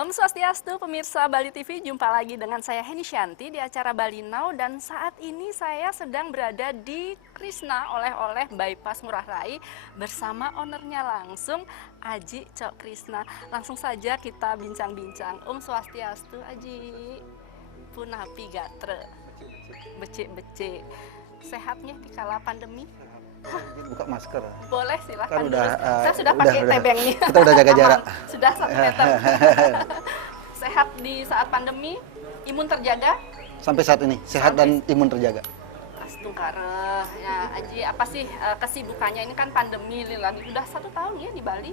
Om Swastiastu, pemirsa Bali TV, jumpa lagi dengan saya Heni Shanti di acara Bali Now, dan saat ini saya sedang berada di Krishna Oleh-oleh Bypass Ngurah Rai bersama ownernya langsung, Aji Cok Krishna. Langsung saja kita bincang-bincang. Om Swastiastu, Aji. Punapi gatre, becek-becek. Sehatnya di kala pandemi? Buka masker. Boleh, silahkan. Kan udah, saya sudah pakai tebeng nih. Kita udah jaga jarak. Sudah 1 meter. Sehat di saat pandemi, imun terjaga? Sampai saat ini, sehat dan imun terjaga. Astungkare, ya Aji, apa sih kesibukannya? Ini kan pandemi, lagi udah 1 tahun ya di Bali?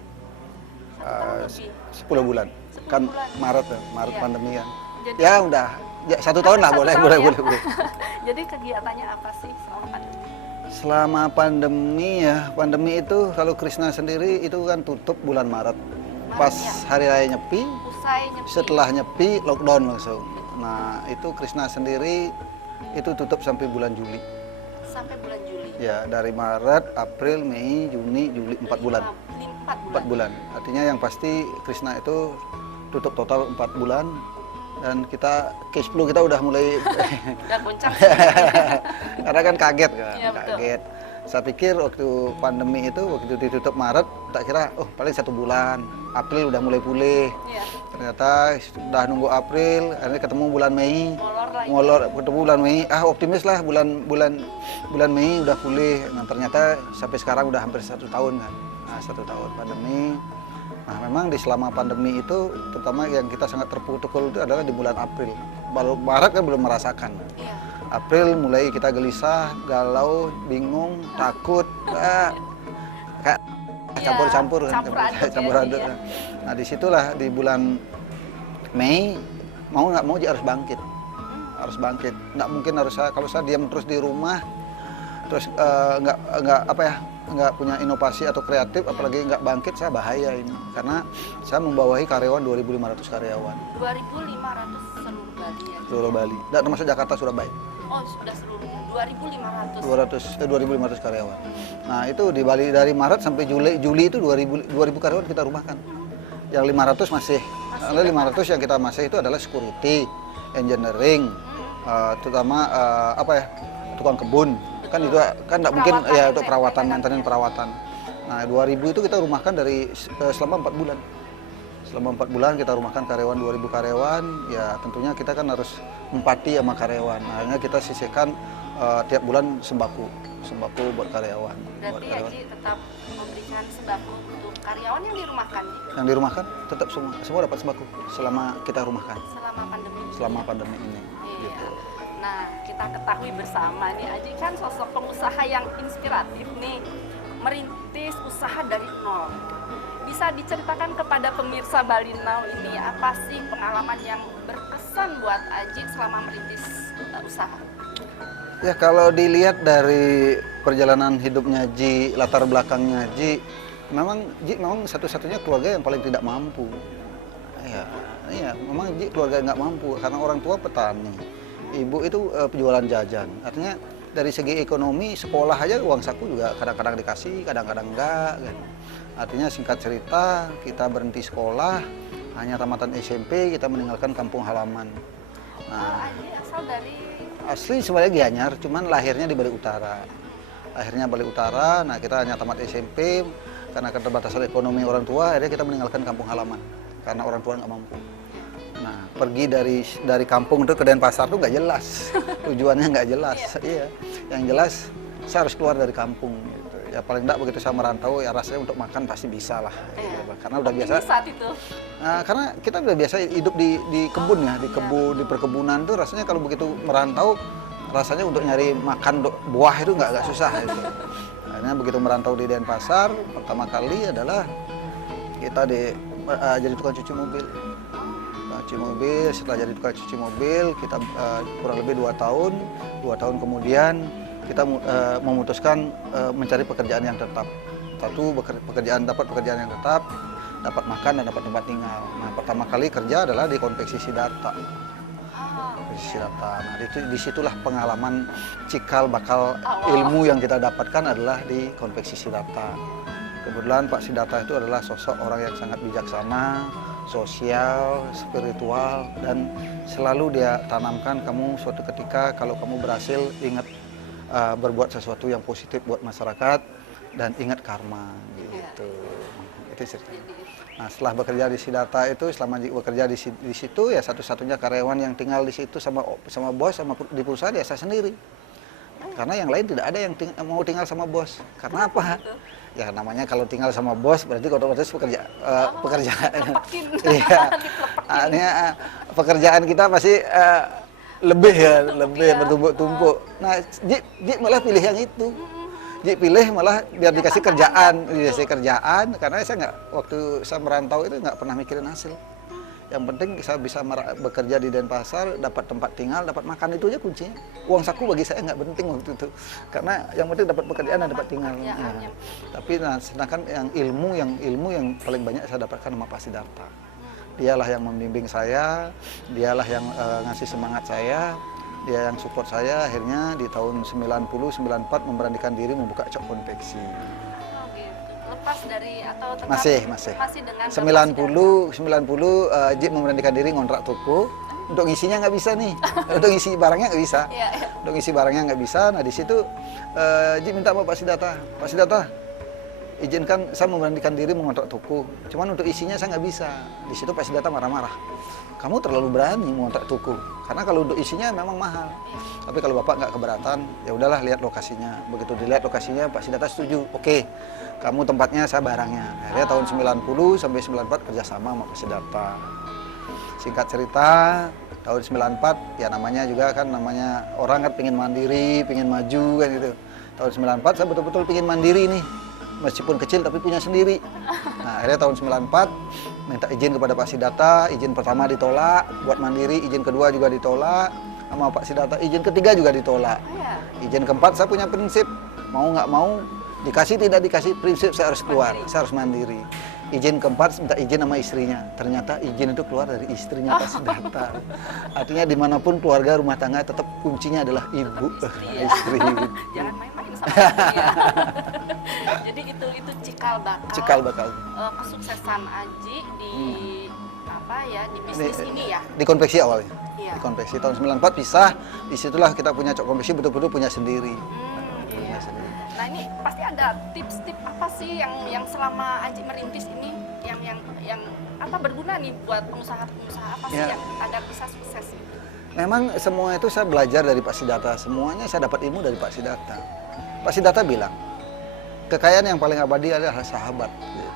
1 tahun lebih? 10 bulan. 10 Kan bulan. Maret Iya. pandemi kan. Jadi, Ya udah, ya, 1 tahun lah, 1 boleh, tahun boleh, ya? boleh. Jadi kegiatannya apa sih selama pandemi? Selama pandemi itu kalau Krishna sendiri itu kan tutup bulan Maret. Pas ya? hari raya Nyepi, Usai nyepi? setelah Nyepi lockdown langsung. Nah, itu Krishna sendiri itu tutup sampai bulan Juli. Sampai bulan Juli? Ya, dari Maret, April, Mei, Juni, Juli, 4 bulan. 4 4 bulan. Artinya yang pasti Krishna itu tutup total 4 bulan, dan kita cash flow kita udah mulai Udah goncang. karena kan kaget kan, Iya, betul. kaget. Saya pikir waktu pandemi itu, waktu ditutup Maret, tak kira paling 1 bulan, April udah mulai pulih. Iya. Ternyata udah nunggu April, akhirnya ketemu bulan Mei. Molor lagi. Molor ketemu bulan Mei, optimis lah bulan Mei udah pulih. Nah, ternyata sampai sekarang udah hampir 1 tahun kan. Nah, 1 tahun pandemi. Nah, memang di selama pandemi itu, terutama yang kita sangat terpukul itu adalah di bulan April. Baru Maret kan belum merasakan. Iya. April mulai kita gelisah, galau, bingung, takut, kayak campur-campur kan, campur aduk ya. Nah, disitulah di bulan Mei, mau nggak mau dia harus bangkit. Harus bangkit. Nggak mungkin kalau saya diam terus di rumah, terus nggak punya inovasi atau kreatif, apalagi nggak bangkit, saya bahaya ini. Karena saya membawahi karyawan 2.500 karyawan. 2.500 seluruh Bali ya? Seluruh Bali, dan termasuk Jakarta, Surabaya. Oh, sudah seluruh 2.500? 2.500 karyawan. Nah, itu di Bali dari Maret sampai Juli itu 2.000 karyawan kita rumahkan. Yang 500 masih 500 yang kita masih itu adalah security, engineering, terutama tukang kebun. Kan itu kan nggak mungkin ya untuk perawatan, maintenance perawatan. Nah, 2.000 itu kita rumahkan dari selama 4 bulan. Selama 4 bulan kita rumahkan karyawan 2.000 karyawan, ya tentunya kita kan harus empati sama karyawan. Akhirnya kita sisihkan tiap bulan sembako buat karyawan. Berarti Aji tetap memberikan sembako untuk karyawan yang dirumahkan? Yang dirumahkan tetap semua dapat sembako selama kita rumahkan. Selama pandemi ini. Iya. Gitu. Nah, kita ketahui bersama nih, Aji kan sosok pengusaha yang inspiratif nih, merintis usaha dari nol. Bisa diceritakan kepada pemirsa Bali Now ini, apa sih pengalaman yang berkesan buat Aji selama merintis usaha? Ya, kalau dilihat dari perjalanan hidupnya Ji, latar belakangnya Ji memang satu-satunya keluarga yang paling tidak mampu. Iya, memang Ji keluarga nggak mampu karena orang tua petani, ibu itu penjualan jajan. Artinya dari segi ekonomi, sekolah aja uang saku juga kadang-kadang dikasih, kadang-kadang enggak. Kan. Artinya singkat cerita, kita berhenti sekolah, hanya tamatan SMP, kita meninggalkan kampung halaman. Nah, Aji asal dari? Asli sebenarnya Gianyar, cuman lahirnya di Bali Utara. Lahirnya Bali Utara, nah kita hanya tamat SMP, karena keterbatasan ekonomi orang tua, akhirnya kita meninggalkan kampung halaman, karena orang tua nggak mampu. Nah, pergi dari kampung itu ke Denpasar tuh nggak jelas, tujuannya nggak jelas. Iya, yang jelas saya harus keluar dari kampung. Gitu. Ya paling enggak begitu saya merantau, ya rasanya untuk makan pasti bisa lah. Gitu. Karena udah biasa. Saat itu? Nah, karena kita udah biasa hidup di kebun ya, di kebun, di perkebunan tuh rasanya kalau begitu merantau, rasanya untuk nyari makan buah itu nggak susah. Gitu. Akhirnya begitu merantau di Denpasar, pertama kali adalah kita jadi tukang cuci mobil. Setelah jadi tukang cuci mobil, kita kurang lebih 2 tahun. 2 tahun kemudian kita memutuskan mencari pekerjaan yang tetap. Dapat pekerjaan yang tetap, dapat makan dan dapat tempat tinggal. Nah, pertama kali kerja adalah di konveksi Siddhartha. Nah, disitulah pengalaman cikal bakal ilmu yang kita dapatkan adalah di konveksi Siddhartha. Kebetulan Pak Siddhartha itu adalah sosok orang yang sangat bijaksana, sosial, spiritual, dan selalu dia tanamkan kamu suatu ketika kalau kamu berhasil ingat berbuat sesuatu yang positif buat masyarakat dan ingat karma gitu. Itu cerita. Nah, setelah bekerja di Siddhartha itu, selama bekerja di situ ya satu-satunya karyawan yang tinggal di situ sama bos sama di perusahaan ya saya sendiri. Karena yang lain tidak ada yang mau tinggal sama bos. Karena apa? Ya namanya kalau tinggal sama bos berarti otomatis pekerjaan. Iya. Artinya pekerjaan kita pasti lebih bertumpuk-tumpuk. Nah, Ji malah pilih yang itu. Ji pilih malah biar dikasih kerjaan, karena saya nggak, waktu saya merantau itu nggak pernah mikirin hasil. Yang penting saya bisa bekerja di Denpasar, dapat tempat tinggal, dapat makan, itu aja kuncinya. Uang saku bagi saya nggak penting waktu itu, karena yang penting dapat pekerjaan dan dapat tinggal. Ya. Tapi sedangkan yang ilmu yang paling banyak saya dapatkan sama Pak Siddhartha. Dialah yang membimbing saya, dialah yang ngasih semangat saya. Dia yang support saya, akhirnya di tahun 90-94 memberanikan diri membuka cok konveksi. Oh gitu. Lepas dari atau tetap masih dengan 90 Jip memberanikan diri ngontrak toko. Untuk ngisinya nggak bisa nih, untuk ngisi barangnya nggak bisa. Untuk ngisi barangnya nggak bisa. Nah di situ Jip minta sama Pak Siddhartha, izinkan saya memberanikan diri mengontrak toko. Cuman untuk isinya saya nggak bisa. Di situ Pak Siddhartha marah-marah. Kamu terlalu berani mengontrak toko, karena kalau untuk isinya memang mahal. Tapi kalau Bapak nggak keberatan, ya udahlah lihat lokasinya. Begitu dilihat lokasinya, Pak Siddhartha setuju. Oke, kamu tempatnya, saya barangnya. Akhirnya tahun 90 sampai 94 kerjasama sama Pak Siddhartha. Singkat cerita, tahun 94 ya namanya juga kan namanya orang kan pengen mandiri, pengen maju kan gitu. Tahun 94 saya betul-betul pengen mandiri nih. Meskipun kecil tapi punya sendiri. Nah, akhirnya tahun 94 minta izin kepada Pak Siddhartha, izin pertama ditolak, buat mandiri, izin kedua juga ditolak, sama Pak Siddhartha, izin ketiga juga ditolak. Izin keempat saya punya prinsip, mau nggak mau, dikasih tidak dikasih, prinsip saya harus keluar, saya harus mandiri. Izin keempat minta izin sama istrinya, ternyata izin itu keluar dari istrinya Pak Siddhartha. Artinya dimanapun keluarga rumah tangga tetap kuncinya adalah ibu, istri. Jangan main-main sama ya. Jadi itu cikal bakal kesuksesan Aji di di bisnis ini ya. Di konveksi awalnya. Di konveksi tahun 94 pisah, disitulah kita punya cok konveksi betul-betul punya sendiri. Nah ini pasti ada tips-tips apa sih yang selama Aji merintis ini yang apa berguna nih buat pengusaha-pengusaha apa sih yang agar bisa sukses gitu? Memang semua itu saya belajar dari Pak Siddhartha, semuanya saya dapat ilmu dari Pak Siddhartha. Pak Siddhartha bilang, kekayaan yang paling abadi adalah sahabat. Gitu.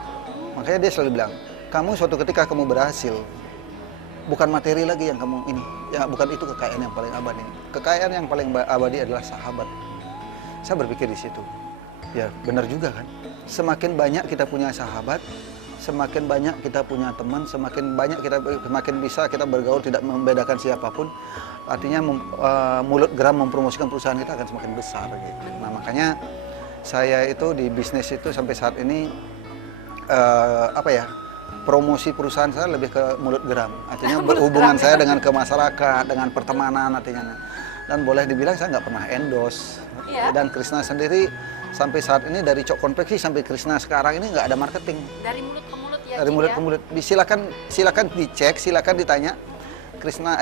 Makanya dia selalu bilang, kamu suatu ketika kamu berhasil, bukan materi lagi yang kamu ini, ya bukan itu kekayaan yang paling abadi. Kekayaan yang paling abadi adalah sahabat. Saya berpikir di situ, ya benar juga kan. Semakin banyak kita punya sahabat, semakin banyak kita punya teman, semakin bisa kita bergaul tidak membedakan siapapun. Artinya mulut geram mempromosikan perusahaan kita akan semakin besar. Gitu. Nah makanya saya itu di bisnis itu sampai saat ini promosi perusahaan saya lebih ke mulut geram. Artinya berhubungan saya dengan ke masyarakat, dengan pertemanan artinya. Dan boleh dibilang saya nggak pernah endorse. Dan Krishna sendiri sampai saat ini dari cok konveksi sampai Krishna sekarang ini nggak ada marketing. Dari mulut ke mulut ya. Dari mulut ke mulut. Silakan dicek, silakan ditanya. Krishna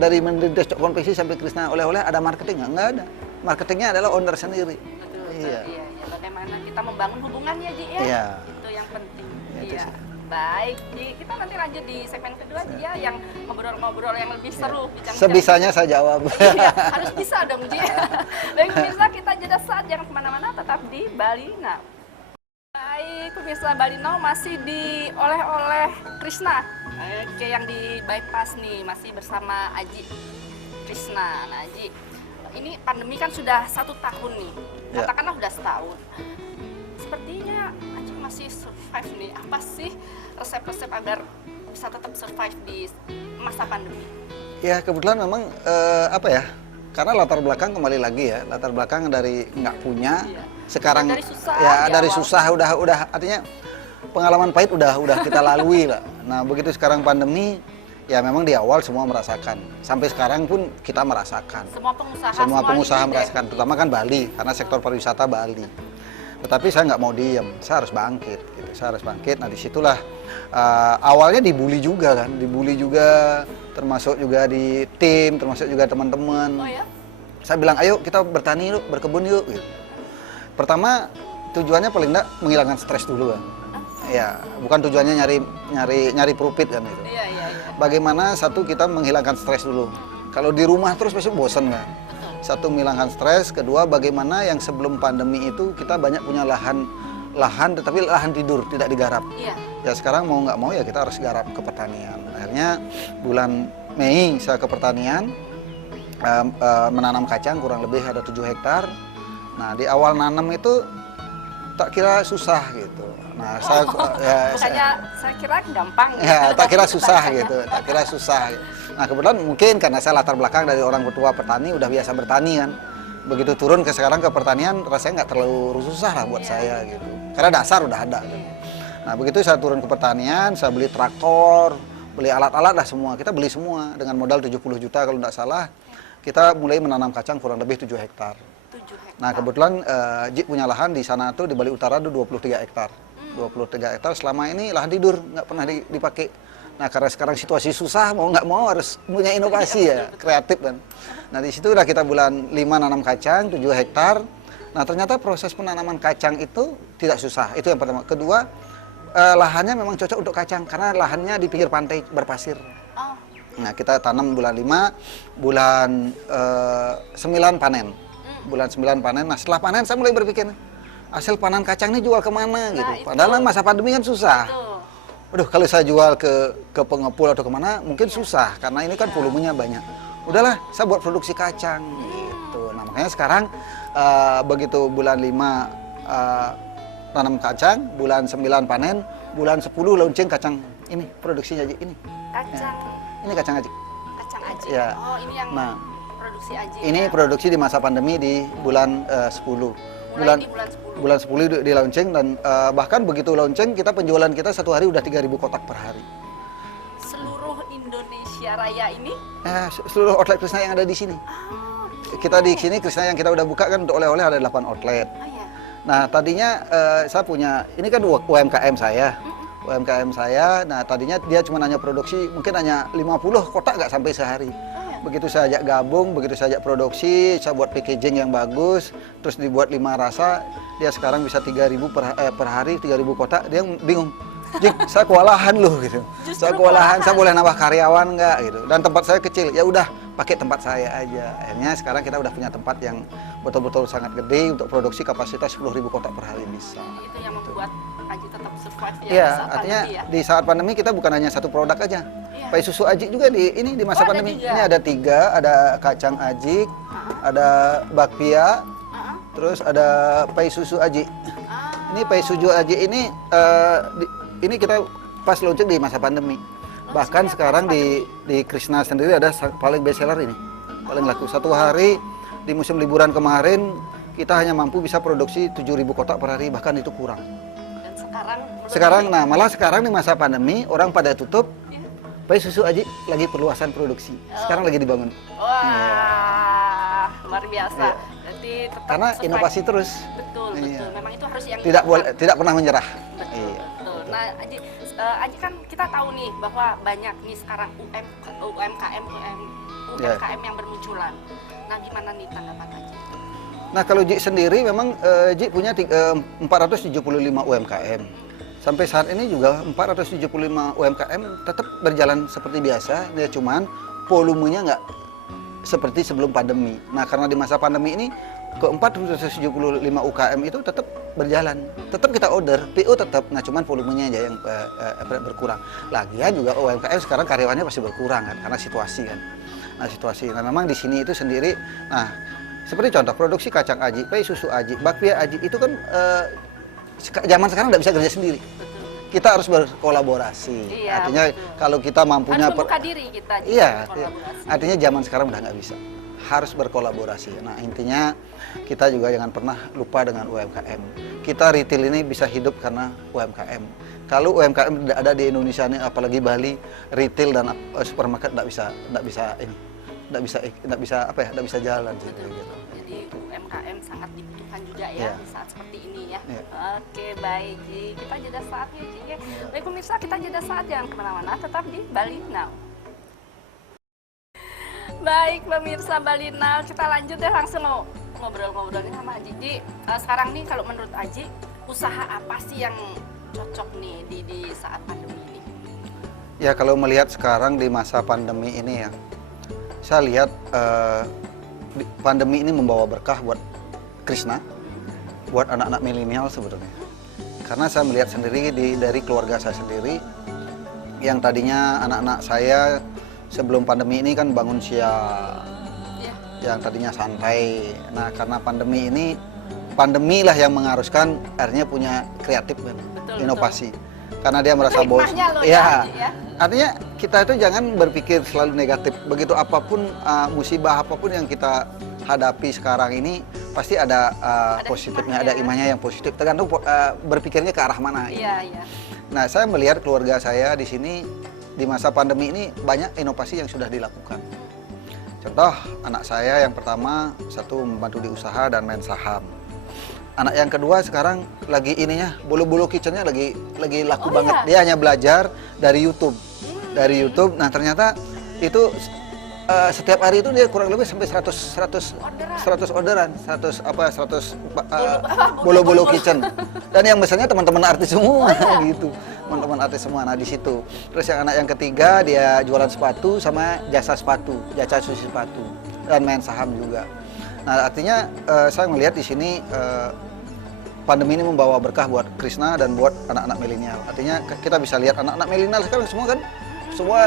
dari mendirikan cok konveksi sampai Krishna oleh-oleh ada marketing nggak ada. Marketingnya adalah owner sendiri. Betul. Iya. Bagaimana kita membangun hubungannya Ji ya. Iya. Itu yang penting. Iya. Baik, Ji. Kita nanti lanjut di segmen kedua Ji ya, yang ngobrol-ngobrol yang lebih seru. Sebisanya saya jawab. Iya, harus bisa dong Ji. Baik pemirsa, kita jeda saat, jangan kemana-mana, tetap di Bali Now. Baik pemirsa, Bali Now masih oleh Krishna. Oke, yang di bypass nih masih bersama Aji Krishna. Nah Aji, ini pandemi kan sudah 1 tahun nih, katakanlah sudah setahun. Sepertinya Aji masih survive nih. Apa sih resep-resep agar bisa tetap survive di masa pandemi? Ya kebetulan memang karena latar belakang kembali lagi ya, latar belakang dari nggak punya, sekarang dari susah, dari susah udah artinya pengalaman pahit udah kita lalui lah. Nah begitu sekarang pandemi, ya memang di awal semua merasakan, sampai sekarang pun kita merasakan. Semua pengusaha merasakan, terutama kan Bali, karena sektor pariwisata Bali. Tetapi saya nggak mau diem, saya harus bangkit. Gitu. Saya harus bangkit. Nah disitulah awalnya dibully juga kan, dibully juga, termasuk juga di tim, termasuk juga teman-teman. Oh ya? Saya bilang, ayo kita bertani yuk, berkebun yuk. Gitu. Pertama tujuannya paling enggak menghilangkan stres dulu kan. Ya, bukan tujuannya nyari profit kan gitu. Iya, iya, iya. Bagaimana satu kita menghilangkan stres dulu. Kalau di rumah terus besok bosan kan. Satu menghilangkan stres, kedua bagaimana yang sebelum pandemi itu kita banyak punya lahan tetapi lahan tidur tidak digarap. Iya. Ya sekarang mau nggak mau ya kita harus garap ke pertanian. Akhirnya bulan Mei saya ke pertanian menanam kacang kurang lebih ada 7 hektar. Nah di awal nanam itu tak kira susah gitu. Nah saya Bukannya saya kira gampang. ya tak kira susah Kacangnya. gitu, tak kira susah. Nah kebetulan mungkin karena saya latar belakang dari orang tua petani udah biasa bertani kan. Begitu turun ke sekarang ke pertanian rasanya nggak terlalu susah lah buat saya gitu. Karena dasar udah ada. Gitu. Nah begitu saya turun ke pertanian, saya beli traktor, beli alat-alat lah semua. Kita beli semua dengan modal 70 juta kalau nggak salah. Kita mulai menanam kacang kurang lebih 7 hektar. 7 hektar. Nah kebetulan Jik punya lahan di sana tuh di Bali Utara tuh 23 hektar. 23 hektar selama ini lahan tidur nggak pernah dipakai. Nah karena sekarang situasi susah mau nggak mau harus punya inovasi ya, kreatif kan. Nah di situ udah kita bulan 5 nanam kacang 7 hektar. Nah ternyata proses penanaman kacang itu tidak susah, itu yang pertama. Kedua lahannya memang cocok untuk kacang karena lahannya di pinggir pantai berpasir. Oh. Nah kita tanam bulan 5, bulan 9 panen. Bulan 9 panen, nah setelah panen saya mulai berpikir hasil panen kacang ini jual kemana gitu. Padahal masa pandemi kan susah. Betul. Waduh, kalau saya jual ke pengepul atau kemana mungkin susah karena ini kan volumenya banyak. Udahlah, saya buat produksi kacang gitu. Nah makanya sekarang begitu bulan 5 tanam kacang, bulan 9 panen, bulan 10 launching kacang ini produksinya aja ini. Kacang. Ini kacang aja. Kacang aji. Ya. Oh ini yang Nah, produksi aji. ini ya? produksi di masa pandemi di bulan 10. Mulai di bulan 10. Bulan 10 di launching dan bahkan begitu launching kita penjualan kita satu hari udah 3.000 kotak per hari. Seluruh Indonesia Raya ini? Seluruh outlet Krishna yang ada di sini. Kita di sini Krishna yang kita udah buka kan untuk oleh-oleh ada 8 outlet. Oh iya. Nah tadinya saya punya, ini kan UMKM saya. UMKM saya, nah tadinya dia cuma hanya produksi mungkin hanya 50 kotak nggak sampai sehari. Begitu saya ajak gabung, begitu saya ajak produksi, saya buat packaging yang bagus, terus dibuat 5 rasa, dia sekarang bisa 3.000 per hari, 3.000 kotak, dia bingung. Jik, saya kewalahan loh gitu. Saya kewalahan, saya boleh nambah karyawan nggak gitu. Dan tempat saya kecil, ya udah pakai tempat saya aja. Akhirnya sekarang kita udah punya tempat yang betul-betul sangat gede untuk produksi kapasitas 10.000 kotak per hari bisa. Itu yang membuat Aji tetap survive ya, Iya, saat artinya pandemi ya. di saat pandemi kita bukan hanya satu produk aja. Iya. Pai susu Ajik juga di masa Oh, ada pandemi. juga? Ini ada 3, ada kacang Ajik, ada bakpia, terus ada pai susu Ajik. Ini pai susu Ajik ini ini kita pas launching di masa pandemi. Bahkan sekarang di Krishna sendiri ada paling best seller ini. Paling laku satu hari di musim liburan kemarin kita hanya mampu bisa produksi 7.000 kotak per hari, bahkan itu kurang. Dan sekarang Nah malah sekarang di masa pandemi orang pada tutup, pai susu Aji lagi perluasan produksi. Sekarang lagi dibangun. Wah, luar biasa. Iya. Berarti tetap Karena survive. inovasi terus. Betul, Iya. betul. Memang itu harus yang Tidak pernah menyerah. Betul, Iya. betul. Nah, Aji kan kita tahu nih bahwa banyak nih sekarang UMKM yang bermunculan. Nah, gimana nih tanggapan Aji? Nah kalau Jik sendiri memang Jik punya 475 UMKM. Sampai saat ini juga 475 UMKM tetap berjalan seperti biasa, ya cuman volumenya nggak seperti sebelum pandemi. Nah karena di masa pandemi ini ke 475 UKM itu tetap berjalan, tetap kita order, PO tetap, nah cuman volumenya aja yang berkurang. Lagian juga UMKM sekarang karyawannya pasti berkurang kan, karena situasi kan. Nah situasi, nah memang di sini itu sendiri, nah seperti contoh produksi kacang Aji, pai susu Aji, bakpia Aji itu kan zaman sekarang nggak bisa kerja sendiri. Kita harus berkolaborasi. Iya, Artinya betul. kalau kita mampunya Harus membuka diri kita. Ji, iya, berkolaborasi. artinya zaman sekarang udah nggak bisa. Harus berkolaborasi. Nah intinya kita juga jangan pernah lupa dengan UMKM. Kita retail ini bisa hidup karena UMKM. Kalau UMKM tidak ada di Indonesia ini, apalagi Bali, retail dan supermarket nggak bisa jalan. Betul, betul. Jadi UMKM sangat dibutuhkan juga juga ya Iya. di saat seperti ini ya. Iya. Oke, baik Ji, kita jeda saat ya Ji ya. Baik pemirsa, kita jeda saat, jangan kemana-mana, tetap di Bali Now. Baik pemirsa Bali Now, kita lanjut ya langsung ngobrol-ngobrolnya sama Aji. Ji, sekarang nih kalau menurut Aji, usaha apa sih yang cocok nih di saat pandemi ini? Ya kalau melihat sekarang di masa pandemi ini ya, saya lihat pandemi ini membawa berkah buat Krishna, buat anak-anak milenial sebetulnya. Karena saya melihat sendiri dari keluarga saya sendiri, yang tadinya anak-anak saya sebelum pandemi ini kan bangun siang, yang tadinya santai. Nah karena pandemi ini, pandemilah yang mengharuskan akhirnya punya kreatif kan, inovasi. Karena dia merasa bosan. Ya. Artinya kita itu jangan berpikir selalu negatif. Begitu apapun musibah apapun yang kita hadapi sekarang ini pasti ada positifnya, ada imahnya yang positif. Tergantung berpikirnya ke arah mana. Iya, iya. Nah, saya melihat keluarga saya di sini di masa pandemi ini banyak inovasi yang sudah dilakukan. Contoh, anak saya yang pertama satu membantu di usaha dan main saham. Anak yang kedua sekarang lagi ininya bolu-bolu kitchennya lagi laku banget. Dia hanya belajar dari YouTube. Dari YouTube. Nah, ternyata itu setiap hari itu dia kurang lebih sampai 100 orderan, 100 bolu-bolu kitchen. Dan yang misalnya teman-teman artis semua gitu. Teman-teman artis semua. Nah, di situ. Terus yang anak yang ketiga dia jualan sepatu sama jasa susi sepatu dan main saham juga. Nah, artinya saya melihat di sini pandemi ini membawa berkah buat Krishna dan buat anak-anak milenial. Artinya kita bisa lihat anak-anak milenial sekarang semua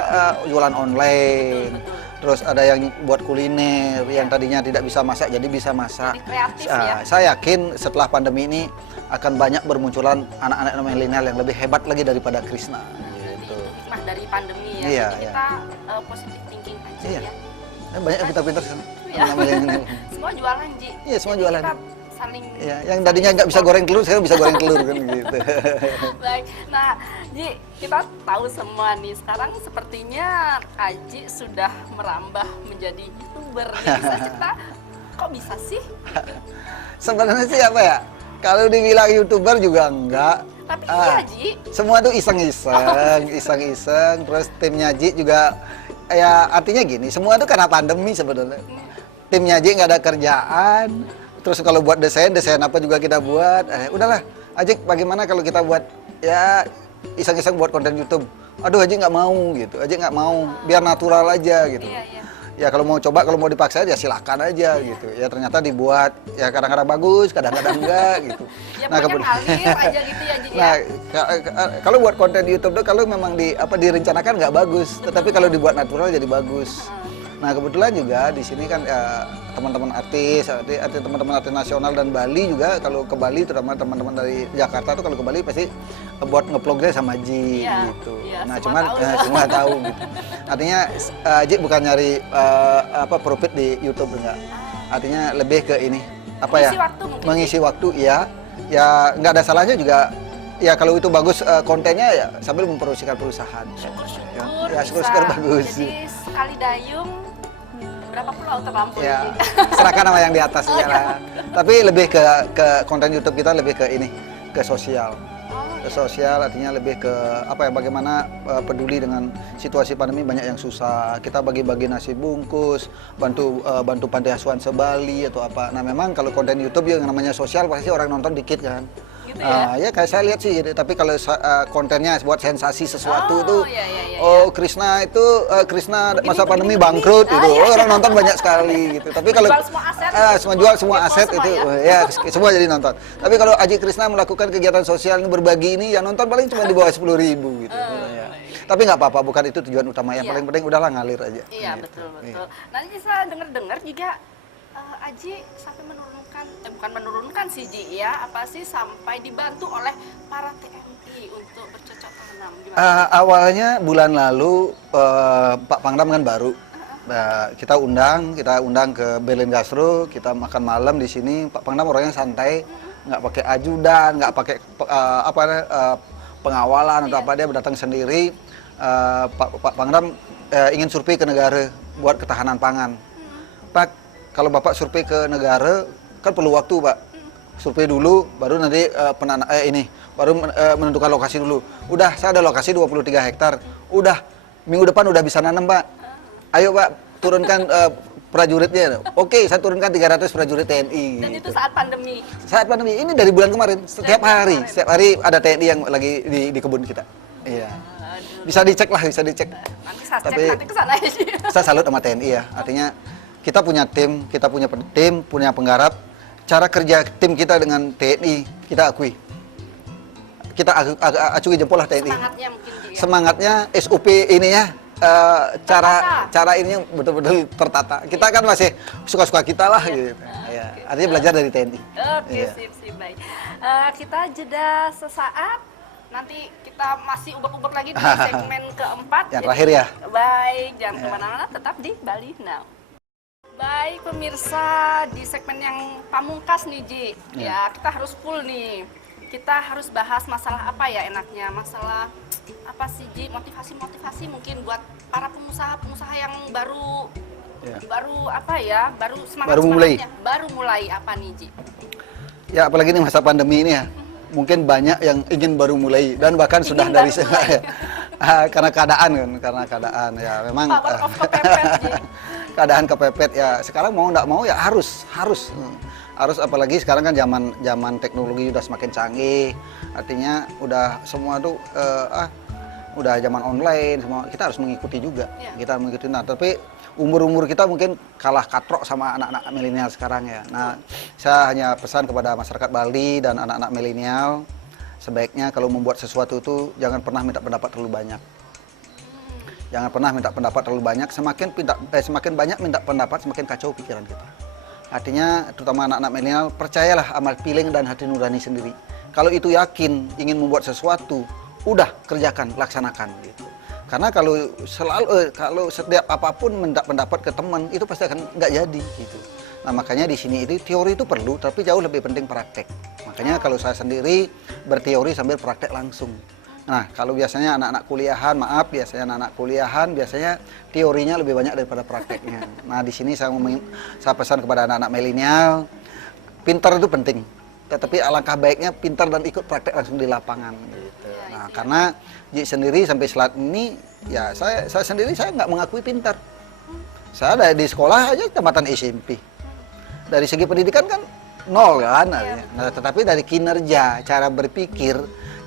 jualan online. Terus ada yang buat kuliner, yang tadinya tidak bisa masak jadi bisa masak. Kreatif, ya. Saya yakin setelah pandemi ini akan banyak bermunculan anak-anak milenial yang lebih hebat lagi daripada Krishna. Gitu. Hikmah dari pandemi ya. Iya, Jadi iya. kita positive thinking aja Iya. ya. Banyak yang pintar-pintar sekarang. Iya. Anak milenial. Semua jualan Ji. Iya, semua Jadi jualan. Kita saling Ya, yang tadinya nggak bisa goreng telur sekarang bisa goreng telur kan gitu. Baik, nah Ji, kita tahu semua nih sekarang sepertinya Aji sudah merambah menjadi YouTuber. Bisa cerita kok bisa sih? Sebenarnya sih apa ya? Kalau dibilang YouTuber juga enggak. Tapi iya Ji. Semua tuh iseng-iseng. Terus timnya Ji juga ya artinya gini, semua itu karena pandemi sebenarnya. Timnya Ji nggak ada kerjaan. Terus kalau buat desain apa juga kita buat. Udahlah, Ajik bagaimana kalau kita buat ya iseng-iseng buat konten YouTube. Aduh Ajik nggak mau gitu, Ajik nggak mau, biar natural aja gitu. Iya, iya. Ya kalau mau coba, kalau mau dipaksa ya silakan aja gitu. Ya ternyata dibuat, ya kadang-kadang bagus, kadang-kadang enggak gitu. Ya pokoknya ngalir aja gitu ya Ji ya. Nah, kalau buat konten YouTube tuh kalau memang direncanakan nggak bagus, tetapi kalau dibuat natural jadi bagus. Nah kebetulan juga di sini kan teman-teman artis nasional dan Bali juga, kalau ke Bali terutama teman-teman dari Jakarta tuh kalau ke Bali pasti buat ngevlognya sama Ji Iya, gitu. iya, Nah semua cuman tahu. semua tahu gitu. Artinya Ji bukan nyari profit di YouTube enggak. Artinya lebih ke ini apa Mengisi ya? waktu mungkin. Mengisi waktu iya. Ya nggak ada salahnya juga. Ya kalau itu bagus kontennya ya sambil mempromosikan perusahaan. Syukur-syukur Ya, bisa. syukur-syukur bagus. Jadi sekali dayung berapa pulau terlampau Ya, Ji? serahkan sama yang di atas aja lah. Tapi lebih ke konten YouTube kita lebih ke ini, ke sosial. Ke sosial artinya lebih ke apa ya, bagaimana peduli dengan situasi pandemi, banyak yang susah. Kita bagi-bagi nasi bungkus, bantu panti asuhan se-Bali atau apa. Nah, memang kalau konten YouTube yang namanya sosial pasti orang nonton dikit kan. Gitu ya? Ya kayak saya lihat sih gitu. Tapi kalau kontennya buat sensasi sesuatu tuh, iya, iya, iya. oh Krishna itu Krishna masa pandemi begini. bangkrut gitu. Iya. Oh, orang nonton banyak sekali gitu. Tapi kalau Jual semua aset. jual semua Depo aset semua itu ya. ya semua jadi nonton. Tapi kalau Aji Krishna melakukan kegiatan sosial ini, berbagi ini, yang nonton paling cuma di bawah 10.000 gitu. Ya. Tapi nggak apa-apa, bukan itu tujuan utama. Yang Iya. paling penting udahlah ngalir aja. Iya, Gitu. betul. Iya. Nanti bisa dengar-dengar juga Aji sampai menurunkan, bukan menurunkan sih Ji ya, apa sih sampai dibantu oleh para TNI untuk bercocok tanam. Gimana? Awalnya bulan lalu Pak Pangdam kan baru. Nah, kita undang ke Berlin Gastro, kita makan malam di sini. Pak Pangdam orangnya santai, nggak pakai ajudan, nggak pakai pengawalan atau apa, dia datang sendiri. Pak Pangdam ingin survei ke negara buat ketahanan pangan. Pak, kalau Bapak survei ke negara kan perlu waktu, Pak. survei dulu, baru nanti menentukan lokasi dulu. Udah, saya ada lokasi 23 hektar. Udah, minggu depan udah bisa nanam, Pak. Ayo, Pak, turunkan prajuritnya. Oke, saya turunkan 300 prajurit TNI. Dan gitu. itu saat pandemi. Saat pandemi ini dari bulan kemarin, setiap hari ada TNI yang lagi di kebun kita. Iya. Aduh. Bisa dicek lah, bisa dicek. Nanti saya cek Tapi nanti ke sana aja. saya salut sama TNI ya. Artinya kita punya tim, punya penggarap. Cara kerja tim kita dengan TNI kita akui. Kita acungi jempol lah TNI. Semangatnya mungkin Ji, ya. Semangatnya SOP ininya cara ininya betul-betul tertata. Kita kan masih suka-suka kita lah gitu. Ya, artinya belajar dari TNI. Oke, Iya. sip, baik. Kita jeda sesaat. Nanti kita masih ubek-ubek lagi di segmen keempat. Yang terakhir ya. Baik, jangan kemana-mana, tetap di Bali Now. Baik pemirsa, di segmen yang pamungkas nih Ji, ya kita harus full nih. Kita harus bahas masalah apa ya enaknya, masalah apa sih Ji, motivasi mungkin buat para pengusaha-pengusaha yang baru Baru mulai. Baru mulai apa nih Ji? Ya apalagi ini masa pandemi ini ya. Mungkin banyak yang ingin baru mulai dan bahkan sudah dari karena keadaan ya memang Power of kepepet Ji. keadaan kepepet ya. Sekarang mau nggak mau ya harus apalagi sekarang kan zaman teknologi udah semakin canggih. Artinya udah semua tuh udah zaman online, semua kita harus mengikuti juga. Ya. Kita mengikuti. Nah, tapi umur kita mungkin kalah katrok sama anak-anak milenial sekarang ya. Nah, saya hanya pesan kepada masyarakat Bali dan anak-anak milenial, sebaiknya kalau membuat sesuatu itu jangan pernah minta pendapat terlalu banyak. Jangan pernah minta pendapat terlalu banyak. Semakin banyak minta pendapat, semakin kacau pikiran kita. Artinya, terutama anak-anak milenial, percayalah amal piling dan hati nurani sendiri. Kalau itu yakin ingin membuat sesuatu, udah kerjakan, laksanakan gitu. Karena kalau setiap apapun minta pendapat ke teman itu pasti akan nggak jadi gitu. Nah makanya di sini itu teori itu perlu, tapi jauh lebih penting praktek. Makanya kalau saya sendiri berteori sambil praktek langsung. Nah kalau biasanya anak-anak kuliahan biasanya teorinya lebih banyak daripada prakteknya. Nah di sini saya pesan kepada anak-anak milenial, pintar itu penting. Tetapi alangkah baiknya pintar dan ikut praktek langsung di lapangan gitu. Nah, karena Ji sendiri sampai saat ini ya saya sendiri nggak mengakui pintar. Saya ada di sekolah aja tamatan SMP. Dari segi pendidikan kan nol kan. Nah, tetapi dari kinerja, cara berpikir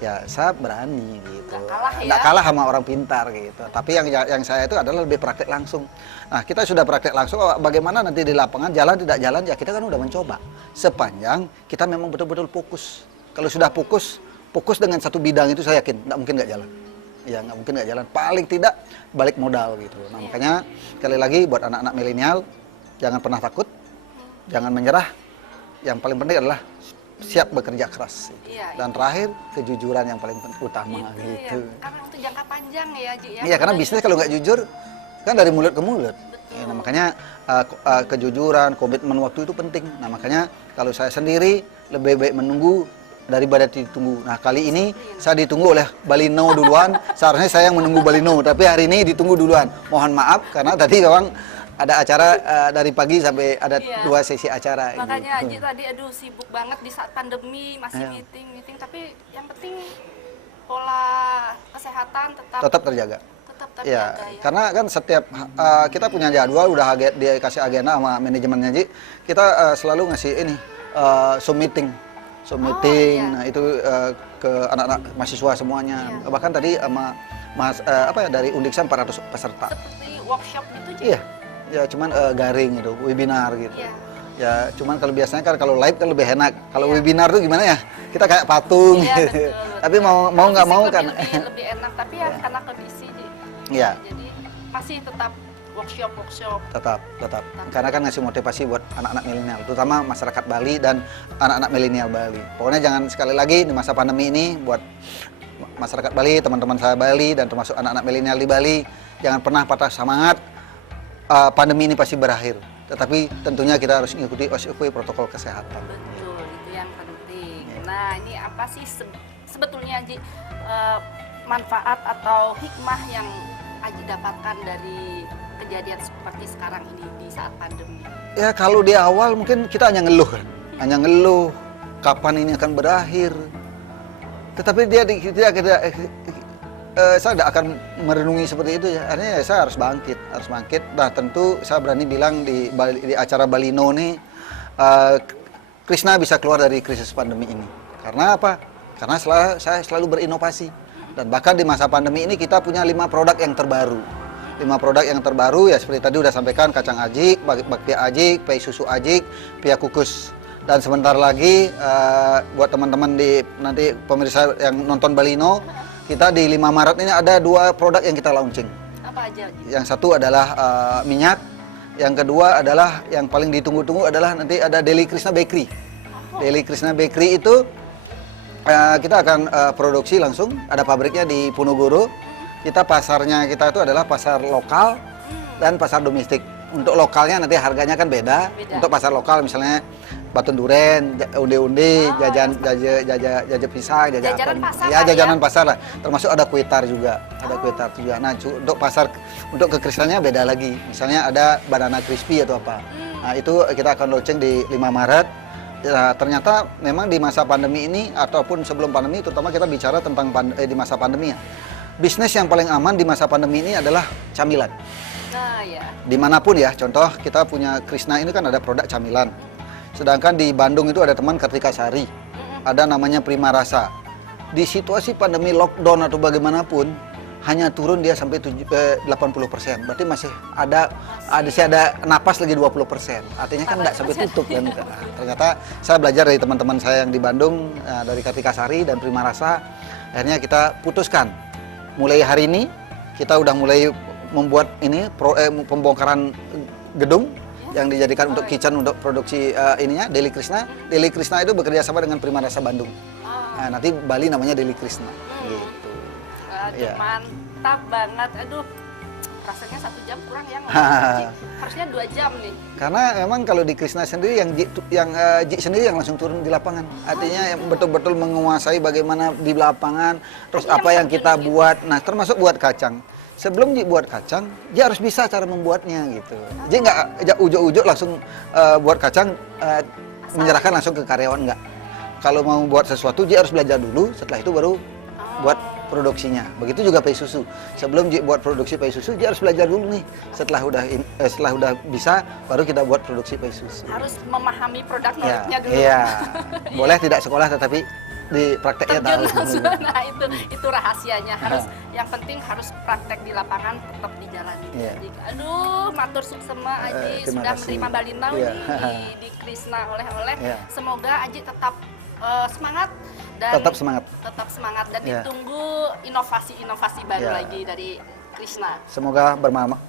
ya saya berani gitu. Nggak kalah sama orang pintar gitu. Tapi yang saya itu adalah lebih praktek langsung. Nah, kita sudah praktek langsung, bagaimana nanti di lapangan jalan tidak jalan ya kita kan udah mencoba. Sepanjang kita memang betul-betul fokus. Kalau sudah fokus dengan satu bidang itu saya yakin nggak mungkin nggak jalan. Ya nggak mungkin nggak jalan. Paling tidak balik modal gitu. Nah makanya sekali lagi buat anak-anak milenial jangan pernah takut, jangan menyerah. Yang paling penting adalah siap bekerja keras. Dan terakhir kejujuran yang paling utama gitu. Ya. Karena untuk jangka panjang ya Ji ya. Iya karena bisnis kalau nggak jujur kan dari mulut ke mulut. Ya, nah, makanya kejujuran, komitmen waktu itu penting. Nah makanya kalau saya sendiri lebih baik menunggu daripada ditunggu. Nah kali ini saya ditunggu oleh Bali Now duluan. Seharusnya saya yang menunggu Bali Now, tapi hari ini ditunggu duluan. Mohon maaf karena tadi memang ada acara dari pagi sampai ada 2 sesi acara. Makanya gitu. Aji tadi sibuk banget di saat pandemi masih meeting, tapi yang penting pola kesehatan tetap terjaga. Tetap Ya, terjaga ya. karena kan setiap kita punya jadwal udah dikasih agenda sama manajemennya Ji. Kita selalu ngasih ini Zoom meeting. Nah itu ke anak-anak mahasiswa semuanya. Bahkan tadi sama dari Undiksan 400 peserta. Seperti workshop gitu Ji. Iya. Ya cuman garing gitu, webinar gitu. Iya. Ya cuman kalau biasanya kan kalau live kan lebih enak. Kalau webinar tuh gimana ya? Kita kayak patung. Iya, Gitu. betul. Tapi mau nggak mau kan. Lebih enak, tapi ya karena kondisi Ji. Iya. Jadi masih tetap workshop. Tetap. Karena kan ngasih motivasi buat anak-anak milenial, terutama masyarakat Bali dan anak-anak milenial Bali. Pokoknya jangan sekali lagi di masa pandemi ini buat masyarakat Bali, teman-teman saya Bali dan termasuk anak-anak milenial di Bali, jangan pernah patah semangat. Pandemi ini pasti berakhir, tetapi tentunya kita harus mengikuti SOP protokol kesehatan. Betul, itu yang penting. Nah, ini apa sih sebetulnya Ji manfaat atau hikmah yang Aji dapatkan dari kejadian seperti sekarang ini di saat pandemi? Ya kalau di awal mungkin kita hanya ngeluh kan, kapan ini akan berakhir. Tetapi saya tidak akan merenungi seperti itu ya. Artinya saya harus bangkit. Nah tentu saya berani bilang di acara Balino nih, Krishna bisa keluar dari krisis pandemi ini. Karena apa? Karena saya selalu berinovasi. Dan bahkan di masa pandemi ini kita punya 5 produk yang terbaru. 5 produk yang terbaru ya seperti tadi udah sampaikan, kacang ajik, bakpia ajik, pei susu ajik, pia kukus. Dan sebentar lagi buat teman-teman nanti pemirsa yang nonton Balino, kita di 5 Maret ini ada 2 produk yang kita launching. Apa aja? Yang satu adalah minyak, yang kedua adalah yang paling ditunggu-tunggu adalah nanti ada Deli Krishna Bakery. Deli Krishna Bakery itu kita akan produksi langsung, ada pabriknya di Ponorogo. Kita pasarnya kita itu adalah pasar lokal dan pasar domestik. Untuk lokalnya nanti harganya kan beda. Untuk pasar lokal misalnya Batun Duren, undi-undi, jajan pisang, jajanan pasar ya jajanan pasar lah. Termasuk ada kuitar juga, Nah, untuk pasar untuk kekristelannya beda lagi. Misalnya ada banana crispy atau apa. Nah, itu kita akan launching di 5 Maret. Ya, ternyata memang di masa pandemi ini ataupun sebelum pandemi, terutama kita bicara tentang di masa pandemi ya. Bisnis yang paling aman di masa pandemi ini adalah camilan. Nah, ya. Dimanapun ya, contoh kita punya Krishna ini kan ada produk camilan. Sedangkan di Bandung itu ada teman Kartika Sari, ada namanya Prima Rasa. Di situasi pandemi lockdown atau bagaimanapun, hanya turun dia sampai 80%. Berarti masih ada napas lagi 20%. Artinya kan nggak sampai tutup kan. Ternyata saya belajar dari teman-teman saya yang di Bandung, dari Kartika Sari dan Prima Rasa. Akhirnya kita putuskan, mulai hari ini kita udah mulai membuat ini pembongkaran gedung yang dijadikan untuk kitchen untuk produksi ininya Deli Krishna. Deli Krishna itu bekerja sama dengan Prima Rasa Bandung. Nah, nanti Bali namanya Deli Krishna. Gitu. Aduh, Ya. mantap banget. Aduh, rasanya 1 jam kurang ya. Harusnya 2 jam nih. Karena memang kalau di Krishna sendiri yang Ji sendiri yang langsung turun di lapangan. Artinya yang betul-betul menguasai bagaimana di lapangan, terus apa yang kita buat. Nah, termasuk buat kacang. Sebelum Ji buat kacang, Ji harus bisa cara membuatnya gitu. Ji nggak ujuk-ujuk langsung buat kacang, menyerahkan langsung ke karyawan, nggak. Kalau mau buat sesuatu, Ji harus belajar dulu, setelah itu baru buat produksinya. Begitu juga pei susu. Sebelum Ji buat produksi pei susu, Ji harus belajar dulu nih. Setelah udah bisa, baru kita buat produksi pei susu. Harus memahami produk knowledge-nya dulu. Iya. Boleh tidak sekolah, tetapi di prakteknya tahu. Nah, itu rahasianya. Yang penting harus praktek di lapangan, tetap dijalani. Yeah. Aduh, matur suksema Aji sudah menerima Balinau nih di Krishna oleh-oleh. Yeah. Semoga Aji tetap semangat dan Tetap semangat dan ditunggu inovasi-inovasi baru Yeah. lagi dari Krishna. Semoga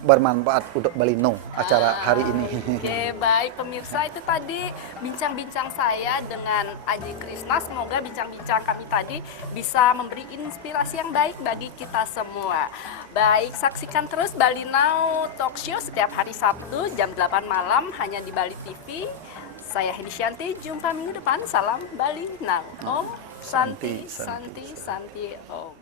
bermanfaat untuk Balino acara hari ini. Oke, baik pemirsa, itu tadi bincang-bincang saya dengan Aji Krishna. Semoga bincang-bincang kami tadi bisa memberi inspirasi yang baik bagi kita semua. Baik, saksikan terus Balino Talk Show setiap hari Sabtu jam 8 malam hanya di Bali TV. Saya Henisyanti, jumpa minggu depan. Salam Balino. Om Santi, Santi, Santi, Om.